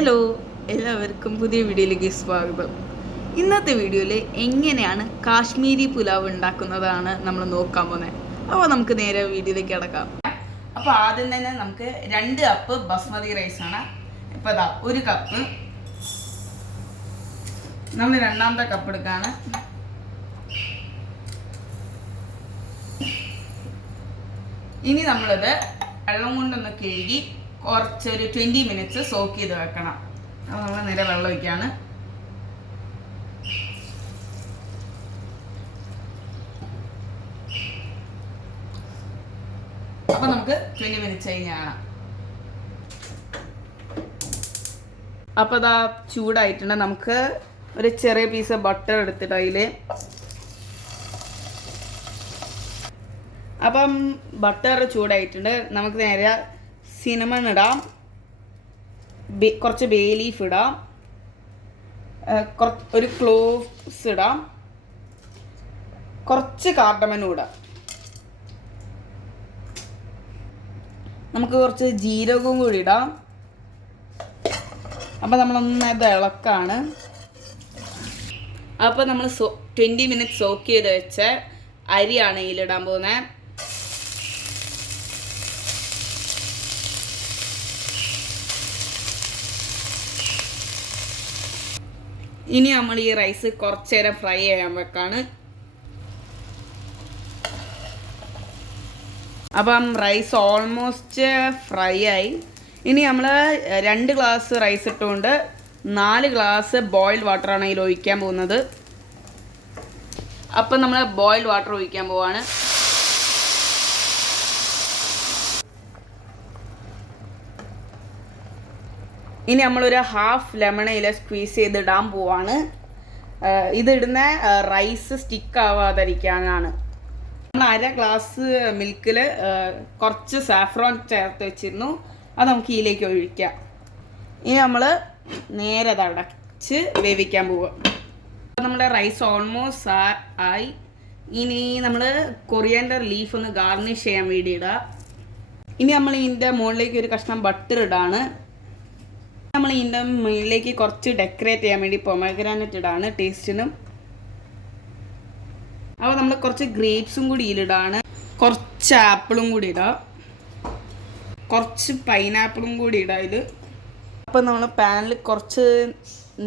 Hello, എല്ലാവർക്കും പുതിയ വീഡിയോയിലേക്ക് സ്വാഗതം. ഇന്നത്തെ വീഡിയോയിൽ എങ്ങനെയാണ് കാശ്മീരി പുലാവ് ഉണ്ടാക്കുന്നതാണ് നമ്മൾ നോക്കാൻ പോകുന്നത്. അപ്പോൾ നമുക്ക് നേരെ വീഡിയോയിലേക്ക് കിടക്കാം. അപ്പോൾ ആദ്യം തന്നെ നമുക്ക് 2 കപ്പ് ബസ്മതി റൈസാണ്. ഇപ്പോൾ അതാ 1 കപ്പ്, നമ്മൾ രണ്ടാമത്തെ കപ്പ് എടുക്കുകയാണ്. ഇനി നമ്മളിത് വെള്ളം കൊണ്ടൊന്ന് കഴുകി കുറച്ചൊരു 20 മിനിറ്റ്സ് സോക്ക് ചെയ്ത് വെക്കണം. അപ്പോൾ നമ്മൾ നേരെ വെള്ളം ഒഴിക്കുകയാണ്. അപ്പോൾ നമുക്ക് 20 മിനിറ്റ്സ് കഴിഞ്ഞ് കാണാം. അപ്പോൾ അതാ ചൂടായിട്ടുണ്ട്. നമുക്ക് ഒരു ചെറിയ പീസ് ബട്ടർ എടുത്തിട്ട് അതിൽ, അപ്പം ബട്ടർ ചൂടായിട്ടുണ്ട്. നമുക്ക് നേരെ സിനമൺ ഇടാം, കുറച്ച് ബേ ലീഫ് ഇടാം, ഒരു ക്ലോവ്സ് ഇടാം, കുറച്ച് കാർഡമനും ഇടാം. നമുക്ക് കുറച്ച് ജീരകവും കൂടി ഇടാം. അപ്പം നമ്മളൊന്നത് ഇളക്കാണ്. അപ്പോൾ നമ്മൾ 20 മിനിറ്റ്സ് സോക്ക് ചെയ്ത് വെച്ച അരിയാണ് ഇതിലിടാൻ പോകുന്നത്. ഇനി നമ്മൾ ഈ റൈസ് കുറച്ച് നേരം ഫ്രൈ ചെയ്യാൻ വെക്കാണ്. അപ്പം റൈസ് ഓൾമോസ്റ്റ് ഫ്രൈ ആയി. ഇനി നമ്മൾ 2 ഗ്ലാസ് റൈസ് ഇട്ടുകൊണ്ട് 4 ഗ്ലാസ് ബോയിൽഡ് വാട്ടറാണ് അതിൽ ഒഴിക്കാൻ പോകുന്നത്. അപ്പം നമ്മൾ ബോയിൽഡ് വാട്ടർ ഒഴിക്കാൻ പോവാണ്. ഇനി നമ്മളൊരു ഹാഫ് ലെമണയിൽ സ്ക്വീസ് ചെയ്തിടാൻ പോവാണ്. ഇതിടുന്ന റൈസ് സ്റ്റിക്ക് ആവാതിരിക്കാനാണ്. നമ്മൾ 1/2 ഗ്ലാസ് മിൽക്കിൽ കുറച്ച് സാഫ്രോൺ ചേർത്ത് വെച്ചിരുന്നു. അത് നമുക്ക് ഇതിലേക്ക് ഒഴിക്കാം. ഇനി നമ്മൾ നേരെ അടച്ച് വേവിക്കാൻ പോവുക. നമ്മുടെ റൈസ് ഓൾമോസ്റ്റ് ആയി. ഇനി നമ്മൾ കൊറിയാൻഡർ ലീഫ് ഒന്ന് ഗാർണിഷ് ചെയ്യാൻ വേണ്ടി ഇടുക. ഇനി നമ്മൾ ഇതിൻ്റെ മുകളിലേക്ക് ഒരു കഷ്ണം ബട്ടർ ഇടാണ്. നമ്മൾ ഇതിൻ്റെ മുകളിലേക്ക് കുറച്ച് ഡെക്കറേറ്റ് ചെയ്യാൻ വേണ്ടി പൊമഗ്രാനറ്റ് ഇടാണ് ടേസ്റ്റിനും. അപ്പോൾ നമ്മൾ കുറച്ച് ഗ്രേപ്സും കൂടി ഇതിലിടാണ്. കുറച്ച് ആപ്പിളും കൂടി ഇടാം, കുറച്ച് പൈനാപ്പിളും കൂടി ഇടാം ഇതിൽ. അപ്പോൾ നമ്മൾ പാനിൽ കുറച്ച്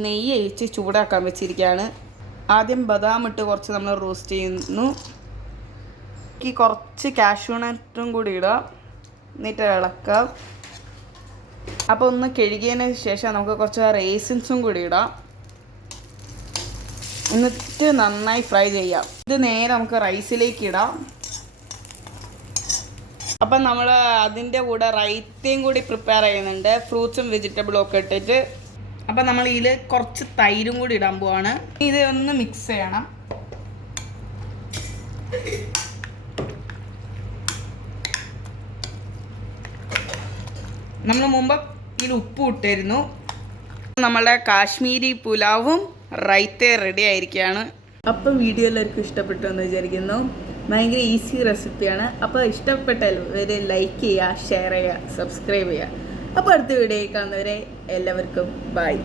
നെയ്യ് ഒഴിച്ച് ചൂടാക്കാൻ വെച്ചിരിക്കുകയാണ്. ആദ്യം ബദാം ഇട്ട് കുറച്ച് നമ്മൾ റോസ്റ്റ് ചെയ്യുന്നു. കുറച്ച് കാഷ്യൂ നട്ടും കൂടി ഇടാം, എന്നിട്ട് ഇളക്കാം. അപ്പോൾ ഒന്ന് കഴുകിയതിന് ശേഷം നമുക്ക് കുറച്ച് റേസിൻസും കൂടി ഇടാം, എന്നിട്ട് നന്നായി ഫ്രൈ ചെയ്യാം. ഇത് നേരെ നമുക്ക് റൈസിലേക്ക് ഇടാം. അപ്പം നമ്മൾ അതിൻ്റെ കൂടെ റൈത്തയും കൂടി പ്രിപ്പയർ ചെയ്യുന്നുണ്ട്, ഫ്രൂട്ട്സും വെജിറ്റബിളും ഒക്കെ ഇട്ടിട്ട്. അപ്പം നമ്മൾ ഇതിൽ കുറച്ച് തൈരും കൂടി ഇടാൻ പോവാണ്. ഇത് ഒന്ന് മിക്സ് ചെയ്യണം. നമ്മൾ മുമ്പ് ഇതിൽ ഉപ്പ് ഇട്ടിരുന്നു. നമ്മളുടെ കാശ്മീരി പുലാവും റൈത്ത റെഡി ആയിരിക്കുകയാണ്. അപ്പോൾ വീഡിയോ എല്ലാവർക്കും ഇഷ്ടപ്പെട്ടു എന്ന് വിചാരിക്കുന്നു. ഭയങ്കര ഈസി റെസിപ്പിയാണ്. അപ്പോൾ ഇഷ്ടപ്പെട്ടാൽ ഒരു ലൈക്ക് ചെയ്യുക, ഷെയർ ചെയ്യുക, സബ്സ്ക്രൈബ് ചെയ്യുക. അപ്പോൾ അടുത്ത വീഡിയോ കാണുന്നവരെ എല്ലാവർക്കും ബൈ.